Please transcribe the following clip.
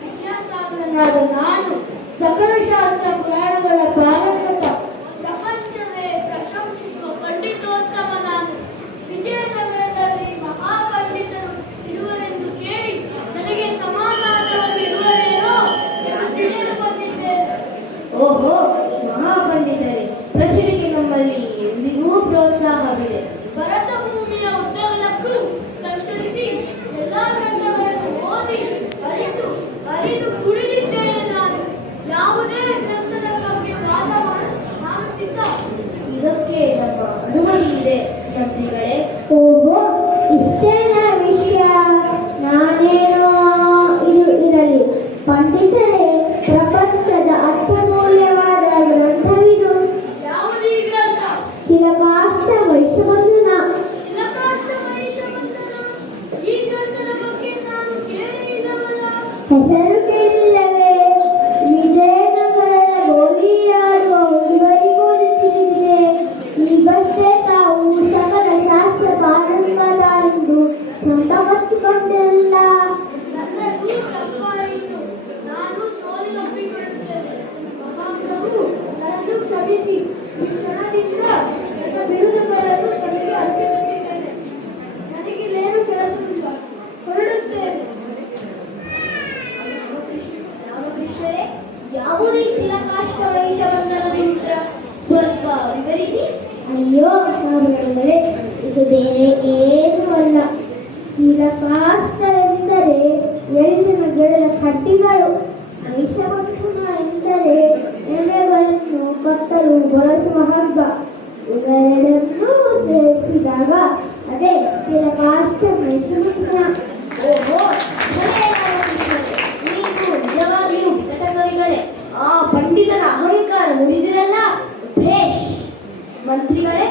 ವಿದ್ಯಾಸಾಗರನಾದ ನಾನು ಸಕಲ ಶಾಸ್ತ್ರ ಪುರಾಣಗಳ ಪಾರಂಗತ ಪ್ರಪಂಚವೇ ಪ್ರಶಂಸಿಸುವ ಪಂಡಿತೋತ್ತಮ ನಾನು. ವಿಜಯನಗರದಲ್ಲಿ ಮಹಾಪಂಡಿತರು ಇರುವರೆಂದು ಕೇಳಿ ನನಗೆ ಸಮಾಧಾನವಾಗಿರುವರೇನೋ ಎಂದು ತಿಳಿಯಲು ಬಂದಿದ್ದೇನೆ. ಓಹೋ, ಮಹಾಪಂಡಿತರೇ, ಪ್ರಚುರಕ್ಕೆ ನಮ್ಮಲ್ಲಿ ಎಂದಿಗೂ ಪ್ರೋತ್ಸಾಹವಿದೆ. ಭರತ ಭೂಮಿಯ ಉದ್ದಗಲಕ್ಕೂ ಸಂಚರಿಸಿ ಎಲ್ಲಾ ಗ್ರಂಥಗಳನ್ನು ಓದಿ ಅರಿತು ಕುಡಿದಿದ್ದೇನೆ ನಾನು. ಯಾವುದೇ ಗ್ರಂಥದ ಬಗ್ಗೆ ವಾದ ಮಾಡಲು ನಾನು ಸಿದ್ಧ. ಇದಕ್ಕೆ ನಮ್ಮ ಅನುಮತಿ ಇದೆ ಮಂತ್ರಿಗಳೇ. ಓಹೋ, ಇಷ್ಟೇನಾ ವಿಷಯ? ನಾನೇನೋ ಇದು ಇರಲಿ. ಪಂಡಿತರೇ, ಪ್ರಪಂಚದ ಅತ್ಯಮೂಲ್ಯವಾದ ಗ್ರಂಥವಿದು. ಯಾವುದೀ ಗ್ರಂಥ? ತಿಲಕಾಷ್ಟ ವೈಷಮಂದನ. ತಿಲಕಾಷ್ಟ ವೈಷಮಂದನ? ಈ ಗ್ರಂಥದ ಬಗ್ಗೆ ನಾನು ಕೇಳಿಲ್ಲವಲ್ಲ. ಹೆಸರು ಕೇಳಿಲ್ಲವೇ? ವಿಜಯನಗರದ ಗೋಲಿಯಾಡುವ ಹುಡುಗರಿಗೂ ತಿಳಿದಿದೆ. ಈಗಷ್ಟೇ ತಾವು ಸಕಲ ಶಾಸ್ತ್ರ ಪಾರಂಗತ ಎಂದು ಸಂತಪಡಿಸಿಕೊಂಡಿರಲ್ಲ. ನನ್ನದು ತಪ್ಪಾಯಿತು. ನಾನು ಸೋಲಿನೊಪ್ಪಿಕೊಳ್ಳುತ್ತೇನೆ. ಮಹಾಪ್ರಭು ನನ್ನನ್ನು ಕ್ಷಮಿಸಿ. ಈ ಕ್ಷಣದಿಂದ ನನ್ನ ಬಿಡುಗಡೆಗಳನ್ನು ತಮಗೆ ಅರ್ಪಿಸುತ್ತಿದ್ದೇನೆ. ನನಗಿಲ್ಲೇನು ಕೆಲಸವಿಲ್ಲ, ಹೊರಡುತ್ತೇನೆ. ರಾಮಕೃಷ್ಣರೇ, ಯಾವುದೇ ತಿಲಕಾಷ್ಟ ವೈಷಮಂದನ ಸೂತ್ರ ಸ್ವಲ್ಪ ವಿವರಿಸಿ. ಅಯ್ಯೋ ಮಹಾಪ್ರಭುಗಳೇ, ಇದು ಬೇರೆ ಏನೂ ಅಲ್ಲ. ತಿಲಕಾಷ್ಟ ಎಂದರೆ ಎಳ್ಳಿನ ಗಿಡದ ಕಡ್ಡಿಗಳು. ವೈಷಮಂದನ ಎಂದರೆ ಎಲೆಗಳನ್ನು ಕತ್ತಲು ಬಳಸುವ ಹಗ್ಗ. ಇವೆರಡನ್ನೂ ಸೇರಿಸಿದಾಗ ಅದೇ ತಿಲಕಾಷ್ಟ ವೈಷಮಂದನ. ಓಹೋ, ಭಲೇ ರಾಮಕೃಷ್ಣರೇ, ನೀವು ನಿಜವಾಗಿಯೂ ಘಟಕವಿಗಳೇ. ಆ ಪಂಡಿತನ ಅಹಂಕಾರ ಮುರಿದಿರಲ್ಲ. ಭೇಷ್. ಮಂತ್ರಿಗಳೇ,